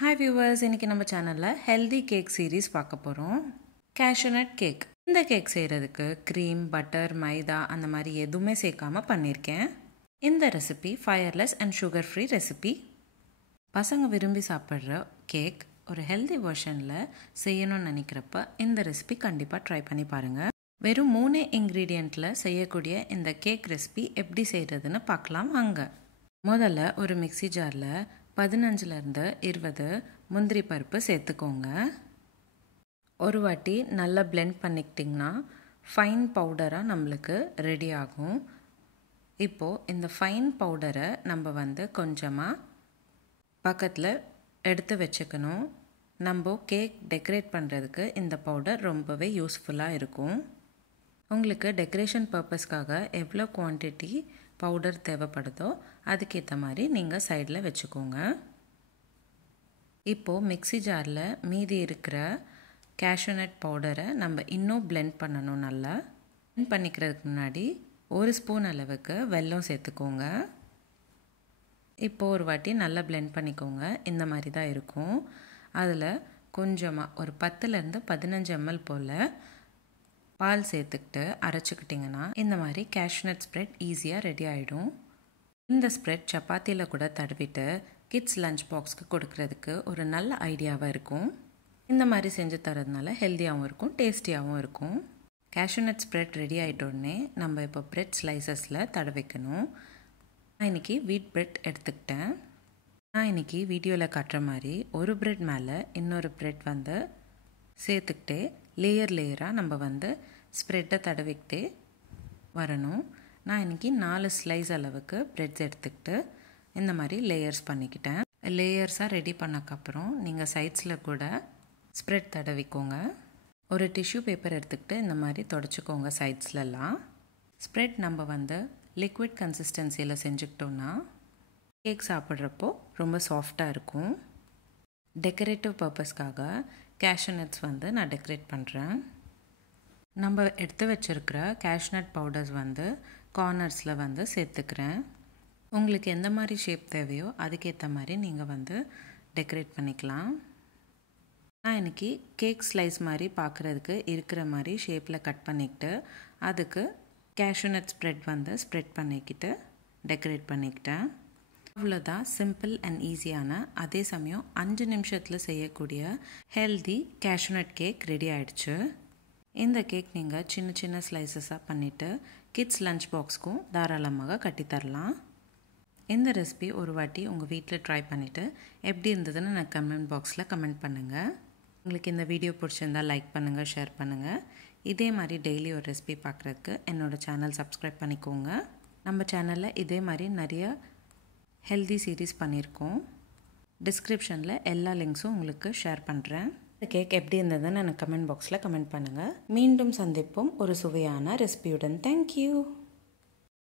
Hi viewers, இன்னைக்கு நம்ம சேனல்ல ஹெல்தி கேக் சீரிஸ் பார்க்க போறோம். Cashew nut cake. இந்த கேக் செய்யறதுக்கு cream, பட்டர், மைதா அந்த மாதிரி எதுவுமே சேர்க்காம பண்ணிருக்கேன். இந்த recipe wireless and sugar free recipe. பசங்க விரும்பி சாப்பிடுற கேக் ஒரு ஹெல்தி வெர்ஷன்ல செய்யணும்னு நினைக்கிறப்ப இந்த ரெசிபி கண்டிப்பா ட்ரை பண்ணி பாருங்க. வெறும் 3 இன்கிரிடியன்ட்ல செய்யக்கூடிய இந்த கேக் ரெசிபி எப்படி செய்யறதுன்னு பார்க்கலாம் வாங்க. முதல்ல ஒரு மிக்ஸி ஜார்ல 15லேருந்து 20 முந்திரி பருப்பு சேர்த்துக்கோங்க. ஒரு வாட்டி நல்லா பிளெண்ட் பண்ணிக்கிட்டிங்கன்னா ஃபைன் பவுடராக நம்மளுக்கு ரெடி ஆகும். இப்போது இந்த ஃபைன் பவுடரை நம்ம கொஞ்சமாக பக்கத்தில் எடுத்து வச்சுக்கணும். நம்ம கேக் டெக்கரேட் பண்ணுறதுக்கு இந்த பவுடர் ரொம்பவே யூஸ்ஃபுல்லாக இருக்கும். உங்களுக்கு டெக்கரேஷன் பர்பஸ்க்காக எவ்வளோ குவான்டிட்டி பவுடர் தேவைப்படுதோ அதுக்கேற்ற மாதிரி நீங்கள் சைடில் வச்சுக்கோங்க. இப்போது மிக்ஸி ஜாரில் மீதி இருக்கிற கேஷ்யூநட் பவுடரை நம்ம இன்னும் பிளெண்ட் பண்ணணும். நல்லா பிளெண்ட் பண்ணிக்கிறதுக்கு முன்னாடி 1 ஸ்பூன் அளவுக்கு வெல்லம் சேர்த்துக்கோங்க. இப்போது ஒரு வாட்டி நல்லா பிளெண்ட் பண்ணிக்கோங்க. இந்த மாதிரி தான் இருக்கும். அதில் கொஞ்சமாக ஒரு 10லேருந்து 15 ml போல் பால் சேர்த்துக்கிட்டு அரைச்சிக்கிட்டிங்கன்னா இந்த மாதிரி கேஷ்யூநட் ஸ்ப்ரெட் ஈஸியாக ரெடி ஆகிடும். இந்த ஸ்ப்ரெட் சப்பாத்தியில் கூட தடவிட்டு கிட்ஸ் லஞ்ச் பாக்ஸ்க்கு கொடுக்கறதுக்கு ஒரு நல்ல ஐடியாவாக இருக்கும். இந்த மாதிரி செஞ்சு தரதுனால ஹெல்த்தியாகவும் இருக்கும், டேஸ்டியாகவும் இருக்கும். கேஷ்யூநட் ஸ்ப்ரெட் ரெடி ஆகிட்டோடனே நம்ம இப்போ பிரெட் ஸ்லைசஸில் தடவிக்கணும். நான் இன்றைக்கி வீட் பிரெட் எடுத்துக்கிட்டேன். நான் இன்றைக்கி வீடியோவில் காட்டுற மாதிரி ஒரு பிரெட் மேலே இன்னொரு பிரெட் சேர்த்துக்கிட்டே லேயராக நம்ம ஸ்ப்ரெட்டை தடவிக்கிட்டே வரணும். நான் இன்றைக்கி 4 ஸ்லைஸ் அளவுக்கு பிரெட்ஸ் எடுத்துக்கிட்டு இந்த மாதிரி லேயர்ஸ் பண்ணிக்கிட்டேன். லேயர்ஸாக ரெடி பண்ணக்கப்புறம் நீங்கள் சைட்ஸில் கூட ஸ்ப்ரெட் தடவிக்கோங்க. ஒரு டிஷ்யூ பேப்பர் எடுத்துக்கிட்டு இந்த மாதிரி தொடச்சிக்கோங்க சைட்ஸ்லலாம். ஸ்ப்ரெட் நம்ம லிக்விட் கன்சிஸ்டன்சியில் செஞ்சுக்கிட்டோன்னா கேக் சாப்பிட்றப்போ ரொம்ப சாஃப்டாக இருக்கும். டெக்கரேட்டிவ் பர்பஸ்க்காக கேஷ்யூநட்ஸ் நான் டெக்கரேட் பண்ணுறேன். நம்ம எடுத்து வச்சுருக்கிற கேஷ்யூநட் பவுடர்ஸ் கார்னர்ஸில் சேர்த்துக்கிறேன். உங்களுக்கு எந்த மாதிரி ஷேப் தேவையோ அதுக்கேற்ற மாதிரி நீங்கள் டெக்கரேட் பண்ணிக்கலாம். நான் இன்றைக்கி கேக் ஸ்லைஸ் மாதிரி பார்க்குறதுக்கு இருக்கிற மாதிரி ஷேப்பில் கட் பண்ணிக்கிட்டு அதுக்கு கேஷ்யூநட் ஸ்ப்ரெட் ஸ்ப்ரெட் பண்ணிக்கிட்டு டெக்கரேட் பண்ணிக்கிட்டேன். அவ்வளோதான். சிம்பிள் அண்ட் ஈஸியான, அதே சமயம் 5 நிமிஷத்தில் செய்யக்கூடிய ஹெல்தி கேஷ்யூநட் கேக் ரெடி ஆகிடுச்சு. இந்த கேக் நீங்கள் சின்ன சின்ன ஸ்லைசஸாக பண்ணிவிட்டு கிட்ஸ் லஞ்ச் பாக்ஸ்க்கும் தாராளமாக கட்டித்தரலாம். இந்த ரெசிபி ஒரு வாட்டி உங்கள் வீட்டில் ட்ரை பண்ணிவிட்டு எப்படி இருந்ததுன்னு நான் கமெண்ட் பாக்ஸில் கமெண்ட் பண்ணுங்கள். உங்களுக்கு இந்த வீடியோ பிடிச்சிருந்தால் லைக் பண்ணுங்கள், ஷேர் பண்ணுங்கள். இதே மாதிரி டெய்லி ஒரு ரெசிபி பார்க்குறதுக்கு என்னோடய சேனல் சப்ஸ்கிரைப் பண்ணிக்கோங்க. நம்ம சேனலில் இதே மாதிரி நிறைய ஹெல்தி சீரீஸ் பண்ணியிருக்கோம். டிஸ்கிரிப்ஷனில் எல்லா லிங்க்ஸும் உங்களுக்கு ஷேர் பண்ணுறேன். இந்த கேக் எப்படி இருந்ததுன்னு எனக்கு கமெண்ட் பாக்ஸில் கமெண்ட் பண்ணுங்கள். மீண்டும் சந்திப்போம் ஒரு சுவையான ரெசிபியுடன். தேங்க்யூ.